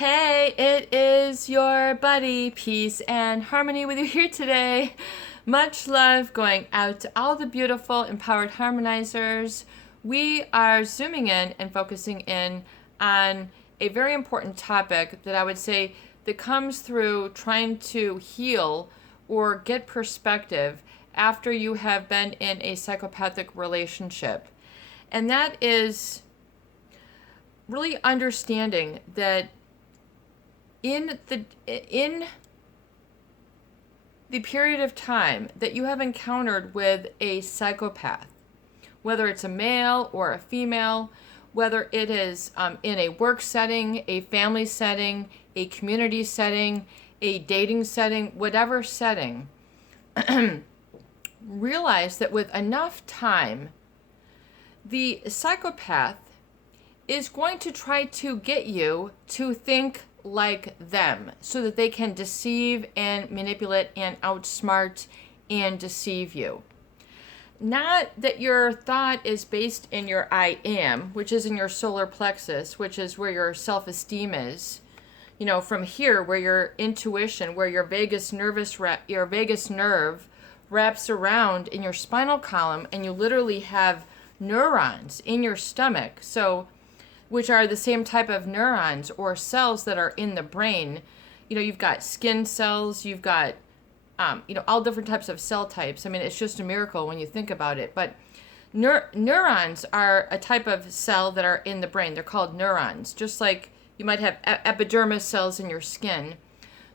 Hey, it is your buddy, Peace and Harmony with you here today. Much love going out to all the beautiful, empowered harmonizers. We are zooming in and focusing in on a very important topic that I would say that comes through trying to heal or get perspective after you have been in a psychopathic relationship. And that is really understanding that in the period of time that you have encountered with a psychopath, whether it's a male or a female, whether it is in a work setting, a family setting, a community setting, a dating setting, whatever setting, realize that with enough time, the psychopath is going to try to get you to think like them so that they can deceive and manipulate and outsmart and deceive you. Not that your thought is based in your I am, which is in your solar plexus, which is where your self-esteem is. You know, from here, where your intuition, where your your vagus nerve wraps around in your spinal column, and you literally have neurons in your stomach. So which are the same type of neurons or cells that are in the brain. You know, you've got skin cells, you've got, all different types of cell types. I mean, it's just a miracle when you think about it. But neurons are a type of cell that are in the brain. They're called neurons, just like you might have epidermis cells in your skin.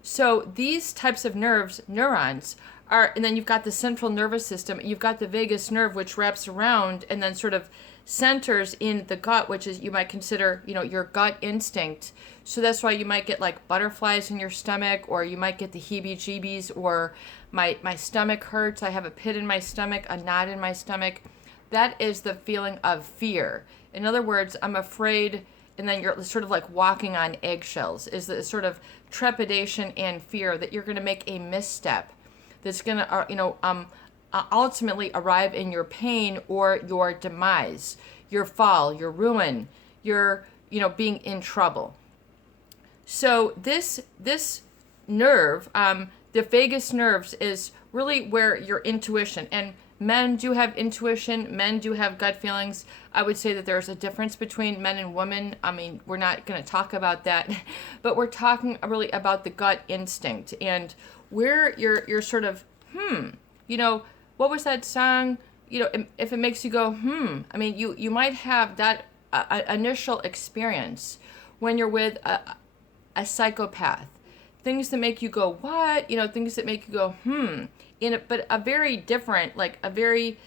So these types of neurons are, and then you've got the central nervous system, you've got the vagus nerve, which wraps around and then sort of centers in the gut, which is, you might consider, your gut instinct. So that's why you might get like butterflies in your stomach, or you might get the heebie-jeebies, or my stomach hurts, I have a pit in my stomach, a knot in my stomach. That is the feeling of fear. In other words, I'm afraid, and then you're sort of like walking on eggshells, is the sort of trepidation and fear that you're going to make a misstep that's going to, ultimately arrive in your pain or your demise, your fall, your ruin, your, being in trouble. So this nerve, the vagus nerves, is really where your intuition, and men do have intuition, men do have gut feelings. I would say that there's a difference between men and women. I mean, we're not going to talk about that, but we're talking really about the gut instinct and where you're sort of, what was that song? If it makes you go, I mean, you might have that initial experience when you're with a psychopath. Things that make you go, what? Things that make you go, but a very different, like a very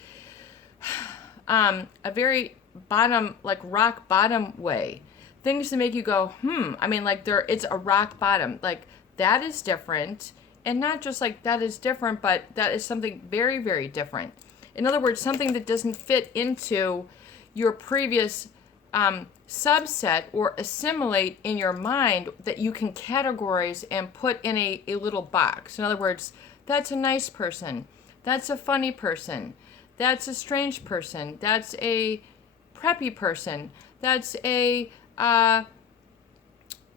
bottom, like rock bottom way. Things that make you go, I mean, like it's a rock bottom. Like that is different. And not just like that is different, but that is something very, very different. In other words, something that doesn't fit into your previous subset or assimilate in your mind that you can categorize and put in a little box. In other words, that's a nice person. That's a funny person. That's a strange person. That's a preppy person. That's a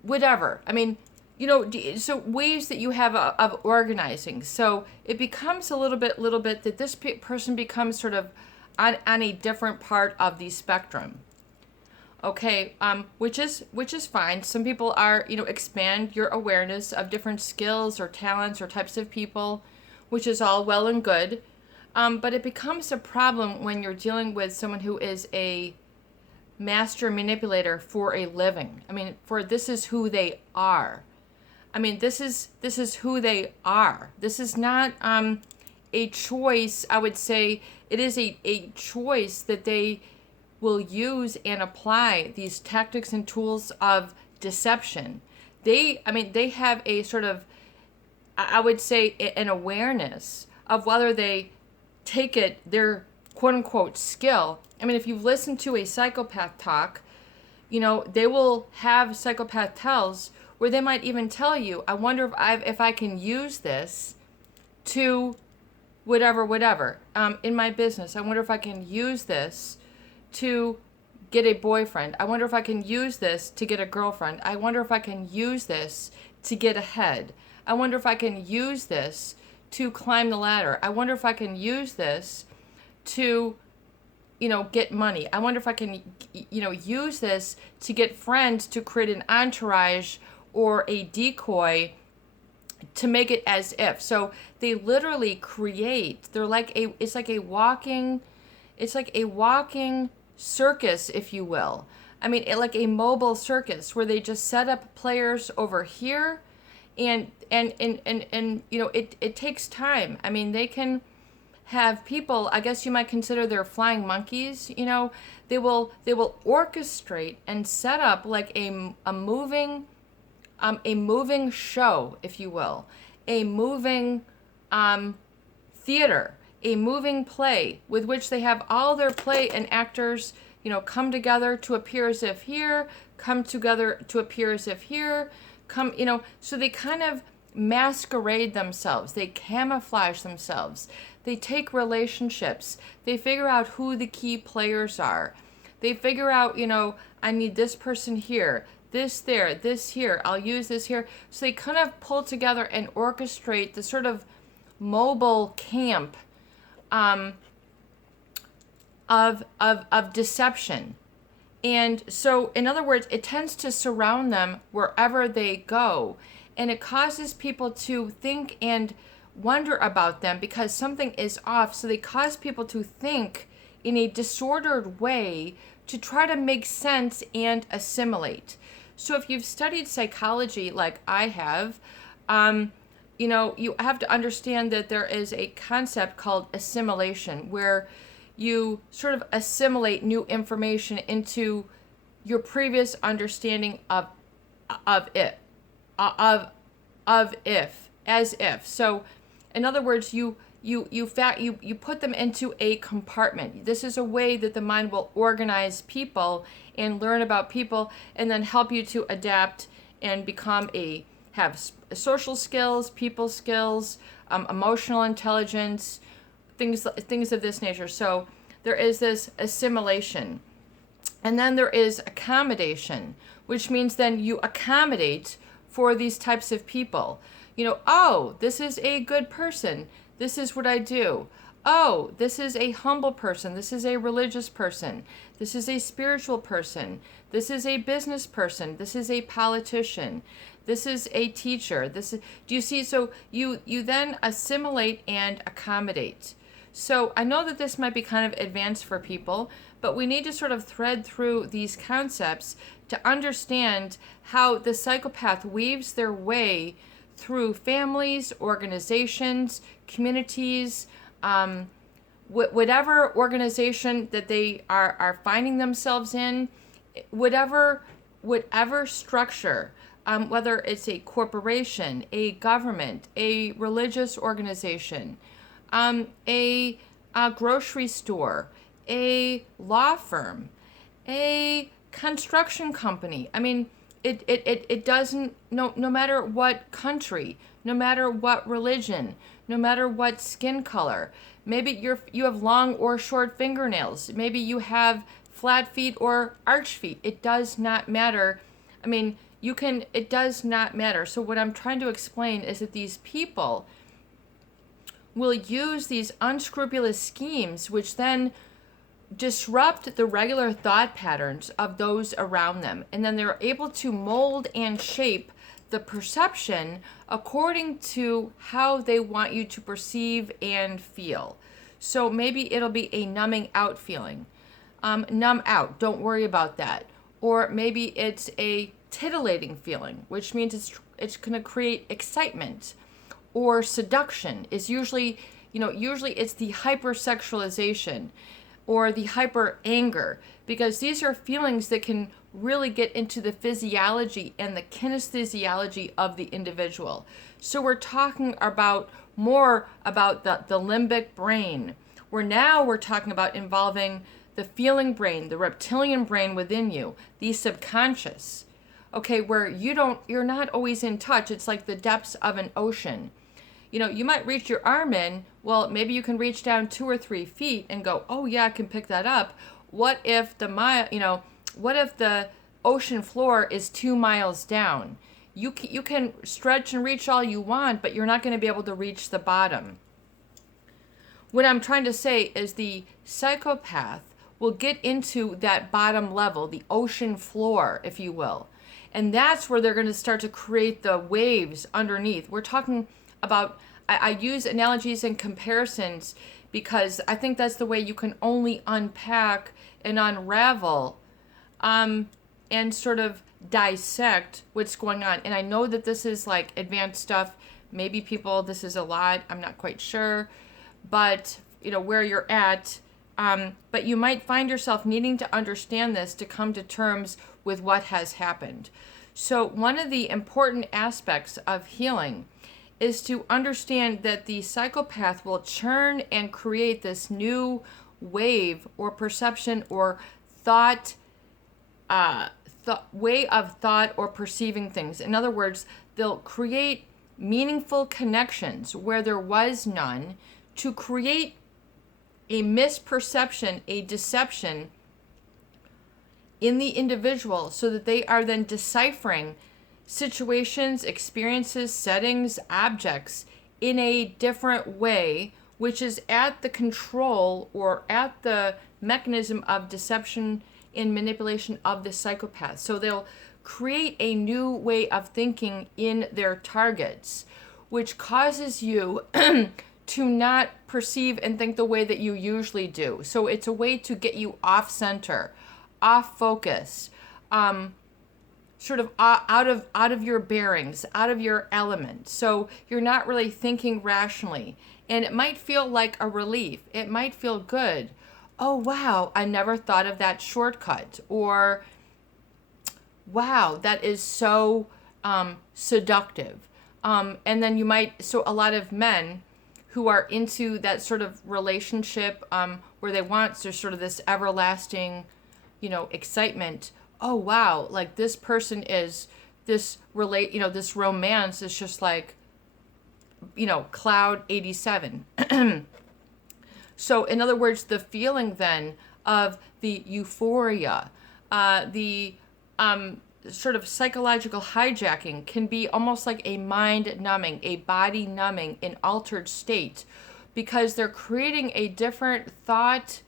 whatever. I mean, so ways that you have of organizing. So it becomes a little bit that this person becomes sort of on a different part of the spectrum. Okay, which is fine. Some people are, expand your awareness of different skills or talents or types of people, which is all well and good. But it becomes a problem when you're dealing with someone who is a master manipulator for a living. I mean, this is who they are. I mean, this is who they are. This is not a choice. I would say it is a choice that they will use and apply these tactics and tools of deception. They have a sort of, I would say, an awareness of whether they take their quote unquote skill. I mean, if you've listened to a psychopath talk, they will have psychopath tells where they might even tell you, I wonder if I can use this to whatever, in my business. I wonder if I can use this to get a boyfriend. I wonder if I can use this to get a girlfriend. I wonder if I can use this to get ahead. I wonder if I can use this to climb the ladder. I wonder if I can use this to, get money. I wonder if I can, use this to get friends, to create an entourage or a decoy to make it as if. So they literally create, it's like a walking circus, if you will. I mean, like a mobile circus where they just set up players over here, and it takes time. I mean, they can have people, I guess you might consider they're flying monkeys, they will orchestrate and set up like a moving show, if you will, a moving theater, a moving play with which they have all their play and actors, come together to appear as if here, come together to appear as if here, so they kind of masquerade themselves, they camouflage themselves, they take relationships, they figure out who the key players are, they figure out, I need this person here, this there, this here, I'll use this here. So they kind of pull together and orchestrate the sort of mobile camp of deception. And so, in other words, it tends to surround them wherever they go. And it causes people to think and wonder about them because something is off. So they cause people to think in a disordered way to try to make sense and assimilate. So if you've studied psychology like I have, you have to understand that there is a concept called assimilation, where you sort of assimilate new information into your previous understanding of it, as if. So, in other words, you put them into a compartment. This is a way that the mind will organize people and learn about people, and then help you to adapt and have social skills, people skills, emotional intelligence, things of this nature. So there is this assimilation. And then there is accommodation, which means then you accommodate for these types of people. Oh, this is a good person. This is what I do. Oh, this is a humble person. This is a religious person. This is a spiritual person. This is a business person. This is a politician. This is a teacher. Do you see? So you then assimilate and accommodate. So I know that this might be kind of advanced for people, but we need to sort of thread through these concepts to understand how the psychopath weaves their way through families, organizations, communities, whatever organization that they are finding themselves in, whatever structure, whether it's a corporation, a government, a religious organization, a grocery store, a law firm, a construction company. I mean, it doesn't, no matter what country, no matter what religion, no matter what skin color. Maybe you have long or short fingernails. Maybe you have flat feet or arched feet. It does not matter. I mean, it does not matter. So what I'm trying to explain is that these people will use these unscrupulous schemes, which then disrupt the regular thought patterns of those around them. And then they're able to mold and shape the perception according to how they want you to perceive and feel. So maybe it'll be a numbing out feeling. Numb out, don't worry about that. Or maybe it's a titillating feeling, which means it's going to create excitement. Or seduction is usually it's the hypersexualization or the hyper anger, because these are feelings that can really get into the physiology and the kinesthesiology of the individual. So we're talking more about the limbic brain. We're talking about involving the feeling brain, the reptilian brain within you, the subconscious. Okay, where you're not always in touch. It's like the depths of an ocean. You might reach your arm in, well, maybe you can reach down 2 or 3 feet and go, oh yeah, I can pick that up. what if what if the ocean floor is 2 miles down? You can stretch and reach all you want, but you're not going to be able to reach the bottom. What I'm trying to say is the psychopath will get into that bottom level, the ocean floor, if you will. And that's where they're going to start to create the waves underneath. We're talking about, I use analogies and comparisons because I think that's the way you can only unpack and unravel and sort of dissect what's going on. And I know that this is like advanced stuff. Maybe people, this is a lot. I'm not quite sure. But, where you're at. But you might find yourself needing to understand this to come to terms with what has happened. So one of the important aspects of healing is to understand that the psychopath will churn and create this new wave or perception or thought, way of thought or perceiving things. In other words, they'll create meaningful connections where there was none to create a misperception, a deception in the individual so that they are then deciphering situations, experiences, settings, objects in a different way, which is at the control or at the mechanism of deception and manipulation of the psychopath. So they'll create a new way of thinking in their targets, which causes you to not perceive and think the way that you usually do. So it's a way to get you off center, off focus, sort of out of your bearings, out of your element. So you're not really thinking rationally. And it might feel like a relief. It might feel good. Oh, wow, I never thought of that shortcut. Or, wow, that is so seductive. And then you might, so a lot of men who are into that sort of relationship where they want sort of this everlasting, excitement. Oh, wow, like this person is, this romance is just like, Cloud 87. So in other words, the feeling then of the euphoria, the sort of psychological hijacking can be almost like a mind numbing, a body numbing, an altered state, because they're creating a different thought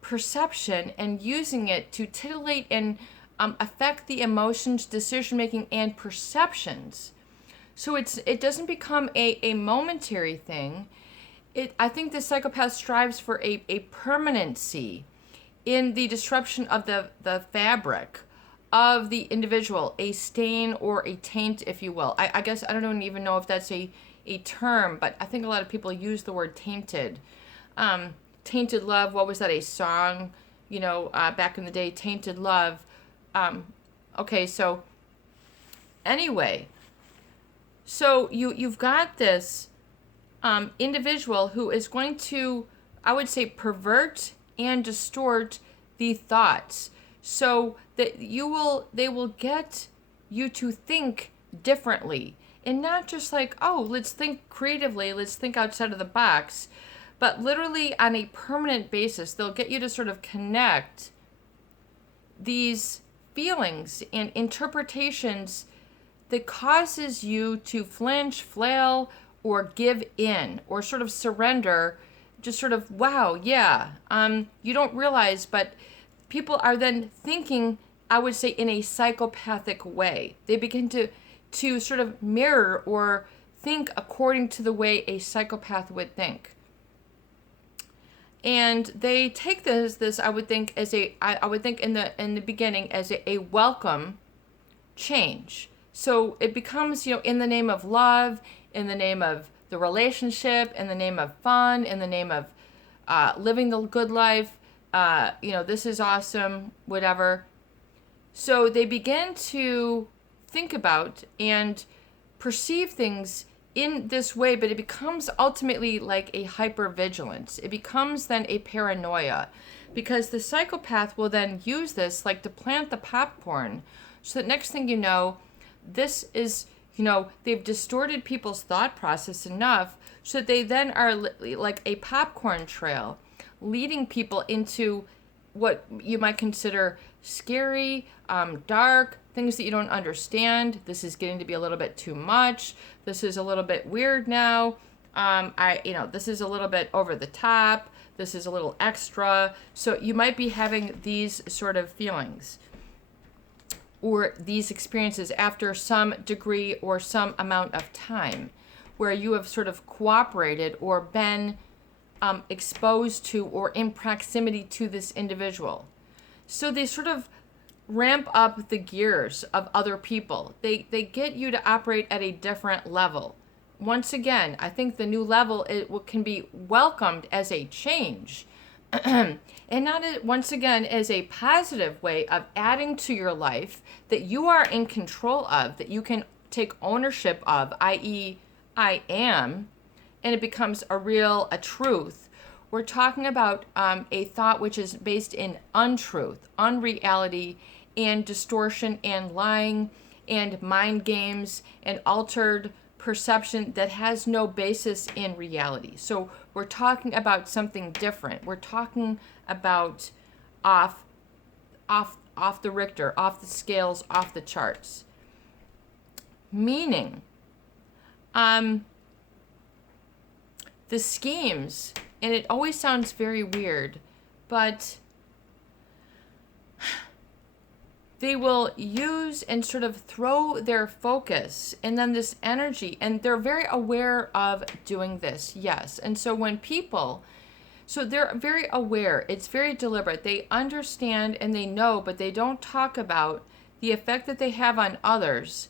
perception and using it to titillate and affect the emotions, decision making, and perceptions. So it doesn't become a momentary thing. I think the psychopath strives for a permanency in the disruption of the fabric of the individual, a stain or a taint, if you will. I guess I don't even know if that's a term, but I think a lot of people use the word tainted. Tainted Love, what was that, a song, back in the day, Tainted Love. Okay, so anyway, so you've got this individual who is going to, I would say, pervert and distort the thoughts so that they will get you to think differently, and not just like, oh, let's think creatively, let's think outside of the box, but literally on a permanent basis. They'll get you to sort of connect these feelings and interpretations that causes you to flinch, flail, or give in, or sort of surrender, just sort of, wow, yeah, you don't realize, but people are then thinking, I would say, in a psychopathic way. They begin to sort of mirror or think according to the way a psychopath would think. And they take this I would think as I would think in the beginning as a welcome change. So it becomes, in the name of love, in the name of the relationship, in the name of fun, in the name of living the good life, this is awesome, whatever. So they begin to think about and perceive things in this way, but it becomes ultimately like a hypervigilance. It becomes then a paranoia, because the psychopath will then use this like to plant the popcorn, so that next thing you know, this is, they've distorted people's thought process enough so that they then are like a popcorn trail, leading people into what you might consider scary, dark, things that you don't understand. This is getting to be a little bit too much. This is a little bit weird now. This is a little bit over the top. This is a little extra. So you might be having these sort of feelings or these experiences after some degree or some amount of time where you have sort of cooperated or been exposed to or in proximity to this individual. So they sort of ramp up the gears of other people. They get you to operate at a different level. Once again, I think the new level can be welcomed as a change and not once again as a positive way of adding to your life that you are in control of, that you can take ownership of, i.e. I am, and it becomes a truth. We're talking about a thought which is based in untruth, unreality, and distortion and lying and mind games and altered perception that has no basis in reality. So we're talking about something different. We're talking about off the Richter, off the scales, off the charts. Meaning, the schemes, and it always sounds very weird, but they will use and sort of throw their focus and then this energy, and they're very aware of doing this, yes. And so when people, so they're very aware, it's very deliberate. They understand and they know, but they don't talk about the effect that they have on others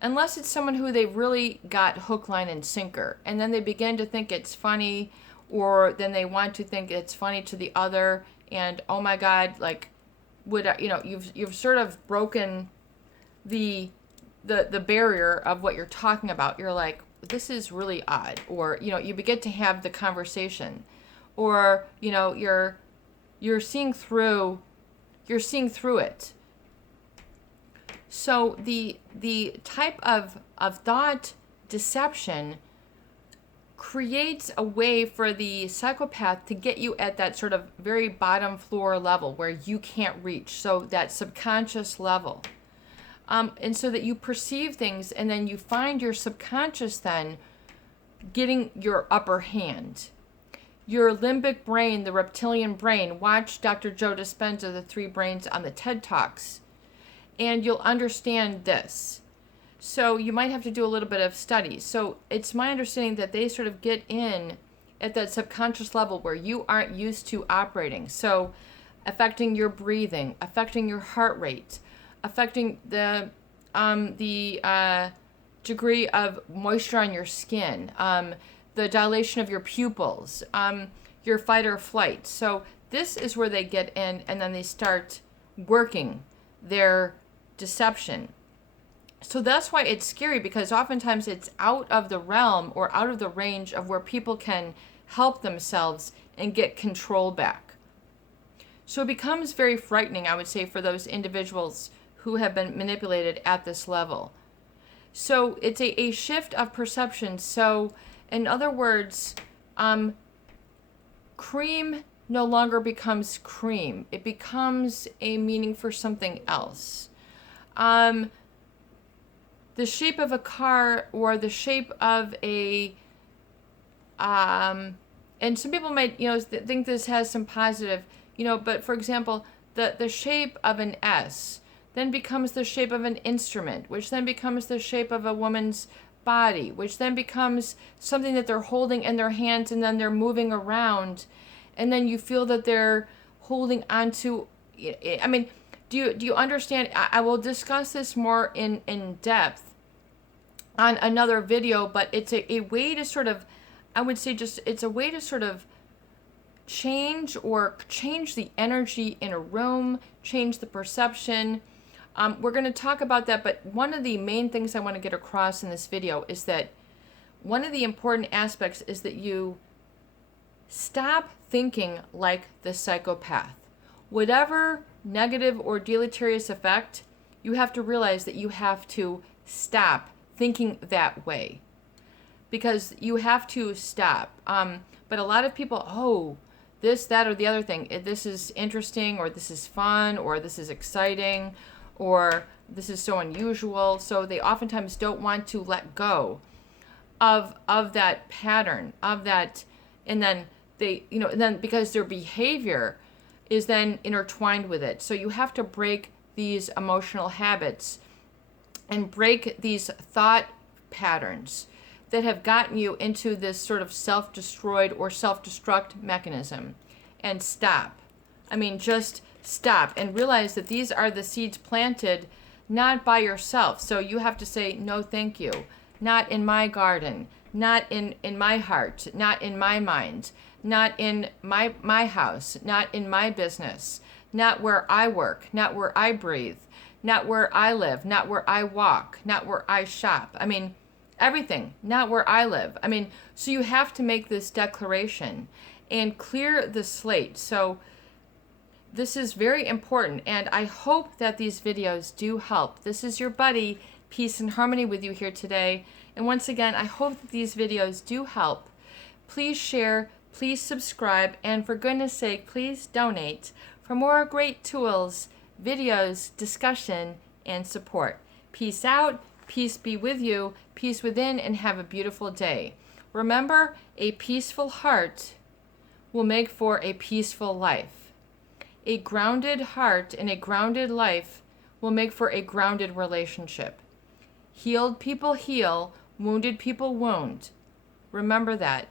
unless it's someone who they really got hook, line, and sinker. And then they begin to think it's funny, or then they want to think it's funny to the other, and oh my God, like, you've sort of broken the barrier of what you're talking about. You're like, this is really odd, or you begin to have the conversation, or you're seeing through it. So the type of thought deception creates a way for the psychopath to get you at that sort of very bottom floor level where you can't reach. So that subconscious level. And so that you perceive things, and then you find your subconscious then getting your upper hand. Your limbic brain, the reptilian brain, watch Dr. Joe Dispenza, The Three Brains, on the TED Talks, and you'll understand this. So you might have to do a little bit of study. So it's my understanding that they sort of get in at that subconscious level where you aren't used to operating. So affecting your breathing, affecting your heart rate, affecting the degree of moisture on your skin, the dilation of your pupils, your fight or flight. So this is where they get in, and then they start working their deception. So that's why it's scary, because oftentimes it's out of the realm or out of the range of where people can help themselves and get control back. So it becomes very frightening, I would say, for those individuals who have been manipulated at this level. So it's a shift of perception. So in other words, cream no longer becomes cream. It becomes a meaning for something else. The shape of a car, or the shape of a, and some people might, think this has some positive, but for example, the shape of an S then becomes the shape of an instrument, which then becomes the shape of a woman's body, which then becomes something that they're holding in their hands, and then they're moving around, and then you feel that they're holding onto, do you understand? I will discuss this more in depth on another video, but it's a way to sort of, I would say it's a way to sort of change the energy in a room, change the perception. We're going to talk about that, but one of the main things I want to get across in this video is that one of the important aspects is that you stop thinking like the psychopath. Whatever negative or deleterious effect, you have to realize that you have to stop thinking that way, because you have to stop. But a lot of people, this, that, or the other thing. This is interesting, or this is fun, or this is exciting, or this is so unusual. So they oftentimes don't want to let go of that pattern, of that, and then they, and then because their behavior is then intertwined with it. So you have to break these emotional habits and break these thought patterns that have gotten you into this sort of self-destroyed or self-destruct mechanism, and stop. I mean, just stop and realize that these are the seeds planted not by yourself. So you have to say, no, thank you. Not in my garden, not in my heart, not in my mind, not in my house, not in my business, not where I work, not where I breathe, not where I live, not where I walk, not where I shop. I mean, everything, not where I live. I mean, so you have to make this declaration and clear the slate. So this is very important, and I hope that these videos do help. This is your buddy, Peace and Harmony, with you here today. And once again, I hope that these videos do help. Please share, please subscribe, and for goodness sake, please donate for more great tools, videos, discussion, and support. Peace out, peace be with you, peace within, and have a beautiful day. Remember, a peaceful heart will make for a peaceful life. A grounded heart and a grounded life will make for a grounded relationship. Healed people heal, wounded people wound. Remember that.